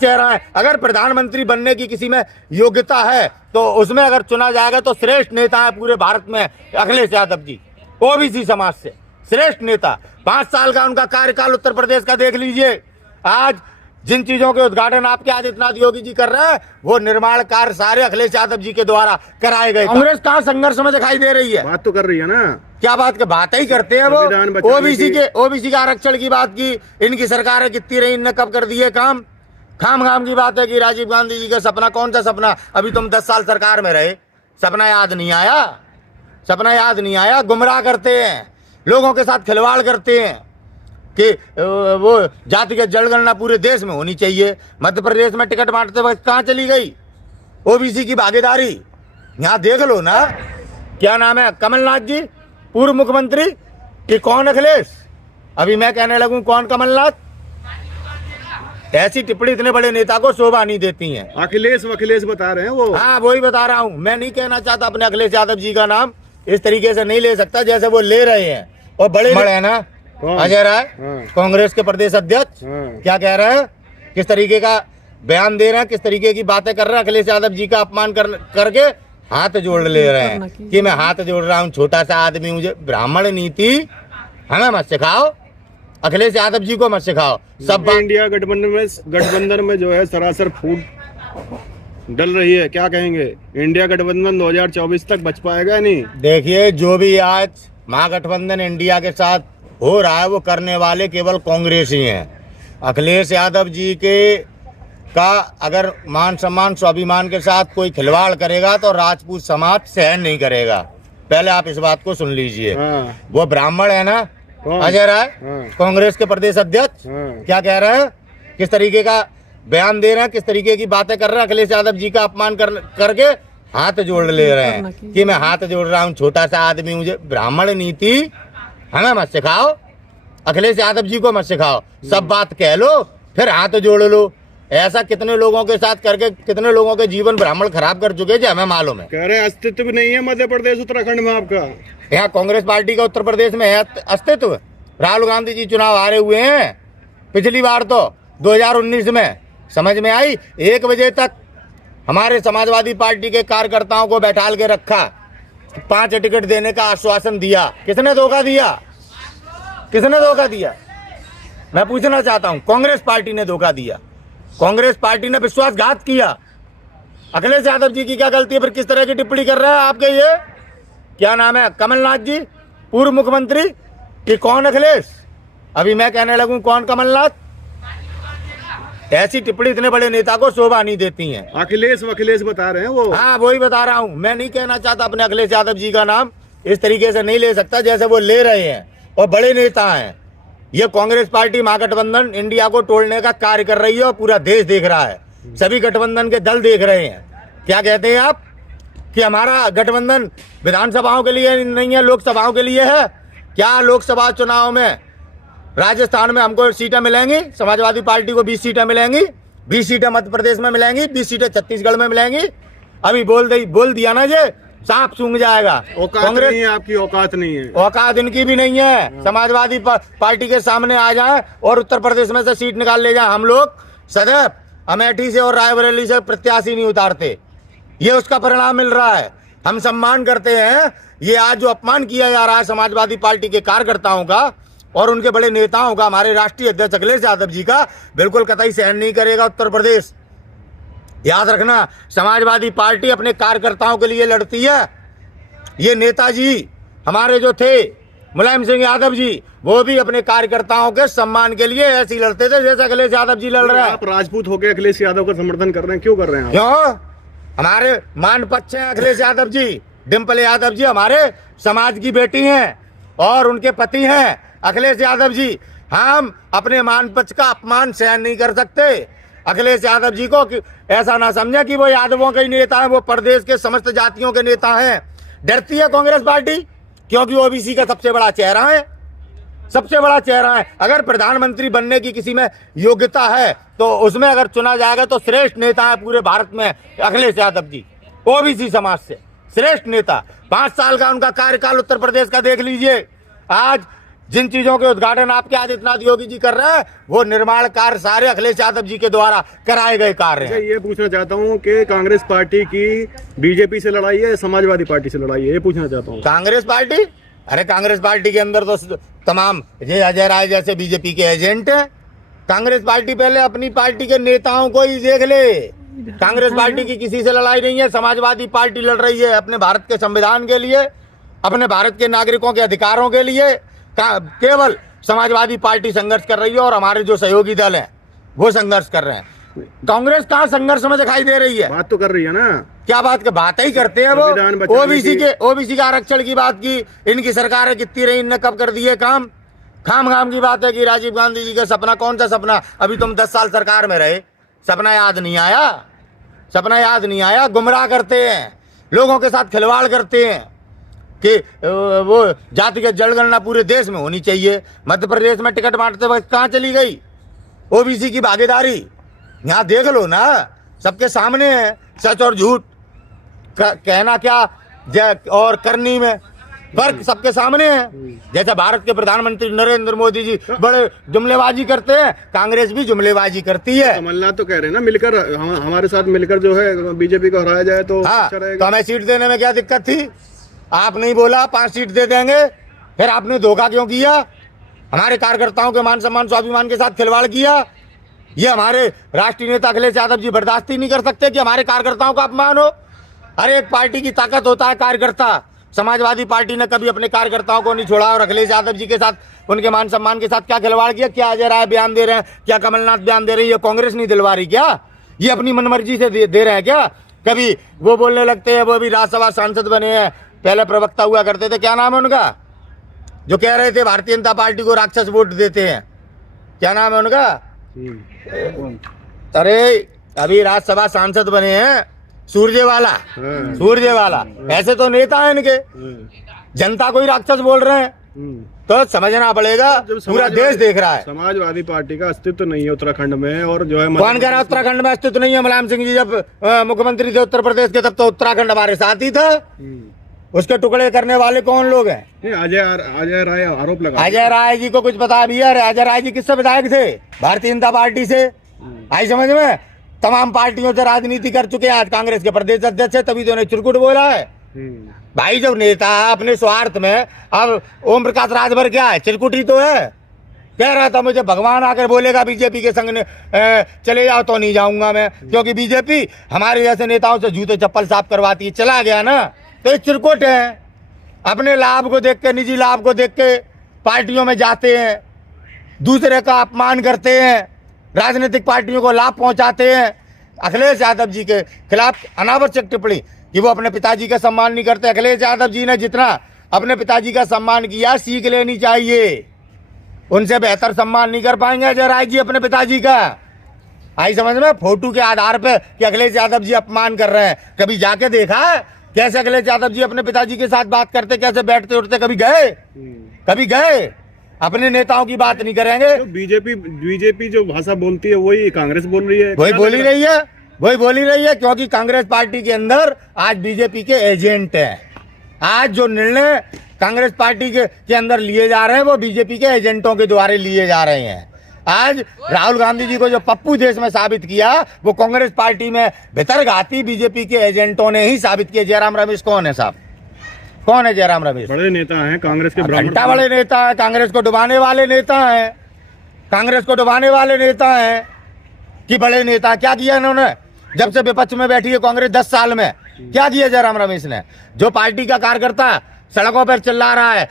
चेहरा है। अगर प्रधानमंत्री बनने की किसी में योग्यता है तो उसमें अगर चुना जाएगा तो श्रेष्ठ नेता है पूरे भारत में अखिलेश यादव जी, ओबीसी समाज से श्रेष्ठ नेता। 5 साल का उनका कार्यकाल उत्तर प्रदेश का देख लीजिए। आज जिन चीजों के उद्घाटन आपके आदित्यनाथ योगी जी कर रहे हैं वो निर्माण कार्य सारे अखिलेश यादव जी के द्वारा कराए गए। कांग्रेस कहाँ संघर्ष में दिखाई दे रही है? बात तो कर रही है ना, क्या बात ही करते हैं वो। ओबीसी के आरक्षण की बात की, इनकी सरकारें कितनी रही, इनने कब कर दिए काम। खाम की बात है कि राजीव गांधी जी का सपना, कौन सा सपना? अभी तुम 10 साल सरकार में रहे, सपना याद नहीं आया? सपना याद नहीं आया? गुमराह करते हैं, लोगों के साथ खिलवाड़ करते हैं कि वो जातिगत जनगणना पूरे देश में होनी चाहिए। मध्य प्रदेश में टिकट बांटते वक्त कहाँ चली गई ओबीसी की भागीदारी? यहाँ देख लो ना, क्या नाम है, कमलनाथ जी पूर्व मुख्यमंत्री कि कौन अखिलेश? अभी मैं कहने लगूं कौन कमलनाथ? ऐसी टिप्पणी इतने बड़े नेता को शोभा नहीं देती है। अखिलेश बता रहे हैं वो। हाँ, वही बता रहा हूँ। मैं नहीं कहना चाहता अपने अखिलेश यादव जी का नाम इस तरीके से नहीं ले सकता जैसे वो ले रहे हैं। और बड़े है ना अजय राय, कांग्रेस के प्रदेश अध्यक्ष, क्या कह रहे हैं, किस तरीके का बयान दे रहे हैं, किस तरीके की बातें कर रहे हैं। अखिलेश यादव जी का अपमान करके हाथ जोड़ ले रहे हैं कि मैं हाथ जोड़ रहा हूँ, छोटा सा आदमी, मुझे ब्राह्मण नीति हमें मत सिखाओ, अखिलेश यादव जी को मत सिखाओ। सब इंडिया गठबंधन में जो है सरासर फूट डल रही है, क्या कहेंगे? इंडिया गठबंधन 2024 तक बच पाएगा नहीं? देखिए, जो भी आज महागठबंधन इंडिया के साथ हो रहा है वो करने वाले केवल कांग्रेस ही हैं। अखिलेश यादव जी का अगर मान सम्मान स्वाभिमान के साथ कोई खिलवाड़ करेगा तो राजपूत समाज सहन नहीं करेगा। पहले आप इस बात को सुन लीजिए। वो ब्राह्मण है ना अजय राय, कांग्रेस के प्रदेश अध्यक्ष, क्या कह रहे हैं, किस तरीके का बयान दे रहे हैं, किस तरीके की बातें कर रहे हैं। अखिलेश यादव जी का अपमान करके हाथ जोड़ ले रहे हैं कि मैं हाथ जोड़ रहा हूँ, छोटा सा आदमी, मुझे ब्राह्मण नीति हमें मत सिखाओ, अखिलेश यादव जी को मत सिखाओ। सब बात कह लो फिर हाथ जोड़ लो। ऐसा कितने लोगों के साथ करके कितने लोगों के जीवन ब्राह्मण खराब कर चुके हैं, हमें मालूम है। कह रहे हैं अस्तित्व भी नहीं है मध्य प्रदेश उत्तराखंड में आपका। यहाँ कांग्रेस पार्टी का उत्तर प्रदेश में है अस्तित्व? राहुल गांधी जी चुनाव हारे हुए हैं पिछली बार तो 2019 में, समझ में आई? 1 बजे तक हमारे समाजवादी पार्टी के कार्यकर्ताओं को बैठाल के रखा, 5 टिकट देने का आश्वासन दिया। किसने धोखा दिया? किसने धोखा दिया? मैं पूछना चाहता हूं। कांग्रेस पार्टी ने धोखा दिया, कांग्रेस पार्टी ने विश्वासघात किया। अखिलेश यादव जी की क्या गलती है? फिर किस तरह की टिप्पणी कर रहे हैं आपके ये, क्या नाम है, कमलनाथ जी पूर्व मुख्यमंत्री कि कौन अखिलेश? अभी मैं कहने लगूं कौन कमलनाथ? ऐसी टिप्पणी इतने बड़े नेता को शोभा नहीं देती हैं। अखिलेश बता रहे हैं वो। हाँ, वही बता रहा हूँ। मैं नहीं कहना चाहता अपने अखिलेश यादव जी का नाम इस तरीके से नहीं ले सकता जैसे वो ले रहे हैं। और बड़े नेता हैं। ये कांग्रेस पार्टी महागठबंधन इंडिया को तोड़ने का कार्य कर रही है और पूरा देश देख रहा है, सभी गठबंधन के दल देख रहे हैं। क्या कहते हैं आप कि हमारा गठबंधन विधानसभाओं के लिए नहीं है, लोकसभाओं के लिए है? क्या लोकसभा चुनाव में राजस्थान में हमको सीटें मिलेंगी? समाजवादी पार्टी को 20 सीटें मिलेंगी, 20 सीटें मध्य प्रदेश में मिलेंगी, 20 सीटें छत्तीसगढ़ में मिलेंगी। अभी बोल दिया ना, ये सांप सूंघ जाएगा। कांग्रेस नहीं है, आपकी औकात नहीं है। औकात इनकी भी नहीं है। समाजवादी पार्टी के सामने आ जाए और उत्तर प्रदेश में से सीट निकाल ले जाए। हम लोग सदैव अमेठी से और रायबरेली से प्रत्याशी नहीं उतारते, ये उसका परिणाम मिल रहा है। हम सम्मान करते हैं। ये आज जो अपमान किया जा रहा है समाजवादी पार्टी के कार्यकर्ताओं का और उनके बड़े नेताओं का, हमारे राष्ट्रीय अध्यक्ष अखिलेश यादव जी का, बिल्कुल कतई सहन नहीं करेगा उत्तर प्रदेश। याद रखना, समाजवादी पार्टी अपने कार्यकर्ताओं के लिए लड़ती है। ये नेताजी हमारे जो थे मुलायम सिंह यादव जी, वो भी अपने कार्यकर्ताओं के सम्मान के लिए ऐसे ही लड़ते थे जैसे अखिलेश यादव जी लड़ रहे हैं। आप राजपूत होकर अखिलेश यादव का समर्थन कर रहे हैं, क्यों कर रहे हैं? क्यों? हमारे मान पक्ष हैं अखिलेश यादव जी। डिम्पल यादव जी हमारे समाज की बेटी हैं और उनके पति हैं अखिलेश यादव जी। हम अपने मान पक्ष का अपमान सहन नहीं कर सकते। अखिलेश यादव जी को ऐसा ना समझे कि वो यादवों के नेता हैं, वो प्रदेश के समस्त जातियों के नेता हैं। डरती है कांग्रेस पार्टी क्योंकि ओबीसी का सबसे बड़ा चेहरा है, सबसे बड़ा चेहरा है। अगर प्रधानमंत्री बनने की किसी में योग्यता है तो उसमें अगर चुना जाएगा तो श्रेष्ठ नेता है पूरे भारत में अखिलेश यादव जी, ओबीसी समाज से श्रेष्ठ नेता। 5 साल का उनका कार्यकाल उत्तर प्रदेश का देख लीजिए। आज जिन चीजों के उद्घाटन आपके आदित्यनाथ योगी जी कर रहे हैं वो निर्माण कार्य सारे अखिलेश यादव जी के द्वारा कराए गए कार्य हैं। ये पूछना चाहता हूँ कि कांग्रेस पार्टी की बीजेपी से लड़ाई है, समाजवादी पार्टी से लड़ाई है, ये पूछना चाहता हूँ। कांग्रेस पार्टी, अरे कांग्रेस पार्टी के अंदर तो तमाम ये अजय राय जैसे बीजेपी के एजेंट हैं। कांग्रेस पार्टी पहले अपनी पार्टी के नेताओं को ही देख ले। कांग्रेस पार्टी की किसी से लड़ाई नहीं है। समाजवादी पार्टी लड़ रही है अपने भारत के संविधान के लिए, अपने भारत के नागरिकों के अधिकारों के लिए। केवल समाजवादी पार्टी संघर्ष कर रही है और हमारे जो सहयोगी दल हैं वो संघर्ष कर रहे हैं। कांग्रेस कहाँ संघर्ष में दिखाई दे रही है? बात तो कर रही है ना। क्या बात ही करते हैं वो। ओबीसी के आरक्षण की बात की, इनकी सरकार है कितनी रही, इनने कब कर दिए काम। खाम की बात है कि राजीव गांधी जी का सपना, कौन सा सपना? अभी तुम 10 साल सरकार में रहे, सपना याद नहीं आया? सपना याद नहीं आया? गुमराह करते हैं, लोगों के साथ खिलवाड़ करते हैं कि वो जातिगत जनगणना पूरे देश में होनी चाहिए। मध्य प्रदेश में टिकट बांटते वक्त कहाँ चली गई ओबीसी की भागीदारी? यहाँ देख लो ना, सबके सामने है। सच और झूठ कहना क्या और करनी में फर्क सबके सामने है। जैसे भारत के प्रधानमंत्री नरेंद्र मोदी जी बड़े जुमलेबाजी करते हैं, कांग्रेस भी जुमलेबाजी करती है। कमलनाथ तो कह रहे हैं ना, मिलकर हमारे साथ मिलकर जो है बीजेपी को हराया जाए तो हाँ, अच्छा रहेगा। तो हमें सीट देने में क्या दिक्कत थी? आप नहीं बोला 5 सीट दे देंगे, फिर आपने धोखा क्यों किया? हमारे कार्यकर्ताओं के मान सम्मान स्वाभिमान के साथ खिलवाड़ किया। ये हमारे राष्ट्रीय नेता अखिलेश यादव जी बर्दाश्त ही नहीं कर सकते कि हमारे कार्यकर्ताओं का अपमान हो। हर एक पार्टी की ताकत होता है कार्यकर्ता। समाजवादी पार्टी ने कभी अपने कार्यकर्ताओं को नहीं छोड़ा और अखिलेश यादव जी के साथ, उनके मान सम्मान के साथ क्या खिलवाड़ किया? क्या अजय राय बयान दे रहे हैं, क्या कमलनाथ बयान दे रही है, कांग्रेस नहीं दिलवा रही क्या? ये अपनी मनमर्जी से दे रहे हैं क्या? कभी वो बोलने लगते हैं, वो भी राज्यसभा सांसद बने हैं, पहले प्रवक्ता हुआ करते थे, क्या नाम है उनका, जो कह रहे थे भारतीय जनता पार्टी को राक्षस वोट देते हैं, क्या नाम है उनका? अरे अभी राज्यसभा सांसद बने हैं, सूरजेवाला। ऐसे तो नेता है इनके, जनता को ही राक्षस बोल रहे हैं। तो समझना पड़ेगा, पूरा देश देख रहा है। समाजवादी पार्टी का अस्तित्व नहीं है उत्तराखंड में, और जो है कौन कह रहा है उत्तराखंड में अस्तित्व नहीं है? मुलायम सिंह जी जब मुख्यमंत्री थे उत्तर प्रदेश के, तब तो उत्तराखंड हमारे साथ ही था। उसके टुकड़े करने वाले कौन लोग हैं? अजय राय आरोप लगा। अजय राय जी को कुछ पता भी है? अजय राय जी किससे विधायक थे? भारतीय जनता पार्टी से। आई समझ में? तमाम पार्टियों से राजनीति कर चुके हैं, आज कांग्रेस के प्रदेश अध्यक्ष है, तभी तो उन्हें चिरकुट बोला है। भाई जब नेता अपने स्वार्थ में, अब ओम प्रकाश राजभर क्या है? चिरकुटी तो है। कह रहा था मुझे भगवान आकर बोलेगा बीजेपी के संग चले जाओ तो नहीं जाऊंगा मैं, क्योंकि बीजेपी हमारे जैसे नेताओं से जूते चप्पल साफ करवाती है। चला गया ना, तो ये चिरकुट है। अपने लाभ को देख के, निजी लाभ को देख के पार्टियों में जाते हैं, दूसरे का अपमान करते हैं, राजनीतिक पार्टियों को लाभ पहुंचाते हैं। अखिलेश यादव जी के खिलाफ अनावश्यक टिप्पणी कि वो अपने पिताजी का सम्मान नहीं करते। अखिलेश यादव जी ने जितना अपने पिताजी का सम्मान किया, सीख लेनी चाहिए। उनसे बेहतर सम्मान नहीं कर पाएंगे अजय राय जी अपने पिताजी का। आई समझ में? फोटो के आधार पर कि अखिलेश यादव जी अपमान कर रहे हैं, कभी जाके देखा है कैसे अखिलेश यादव जी अपने पिताजी के साथ बात करते, कैसे बैठते उठते? कभी गए? अपने नेताओं की बात नहीं करेंगे। तो बीजेपी जो भाषा बोलती है वही कांग्रेस बोल रही है, वही बोली रही है, क्योंकि कांग्रेस पार्टी के अंदर आज बीजेपी के एजेंट हैं। आज जो निर्णय कांग्रेस पार्टी के अंदर लिए जा रहे हैं वो बीजेपी के एजेंटों के द्वारा लिए जा रहे हैं। आज राहुल गांधी जी को जो पप्पू देश में साबित किया, वो कांग्रेस पार्टी में भितरघाती बीजेपी के एजेंटों ने ही साबित किया। जयराम रमेश कौन है साहब? कौन है जयराम रमेश? बड़े नेता हैं कांग्रेस के, घंटा बड़े नेता है, कांग्रेस को डुबाने वाले नेता हैं। कांग्रेस को डुबाने वाले नेता हैं कि बड़े नेता। क्या किया इन्होंने? जब से विपक्ष में बैठी है कांग्रेस 10 साल में, क्या किया जयराम रमेश ने? जो पार्टी का कार्यकर्ता सड़कों पर चिल्ला रहा है,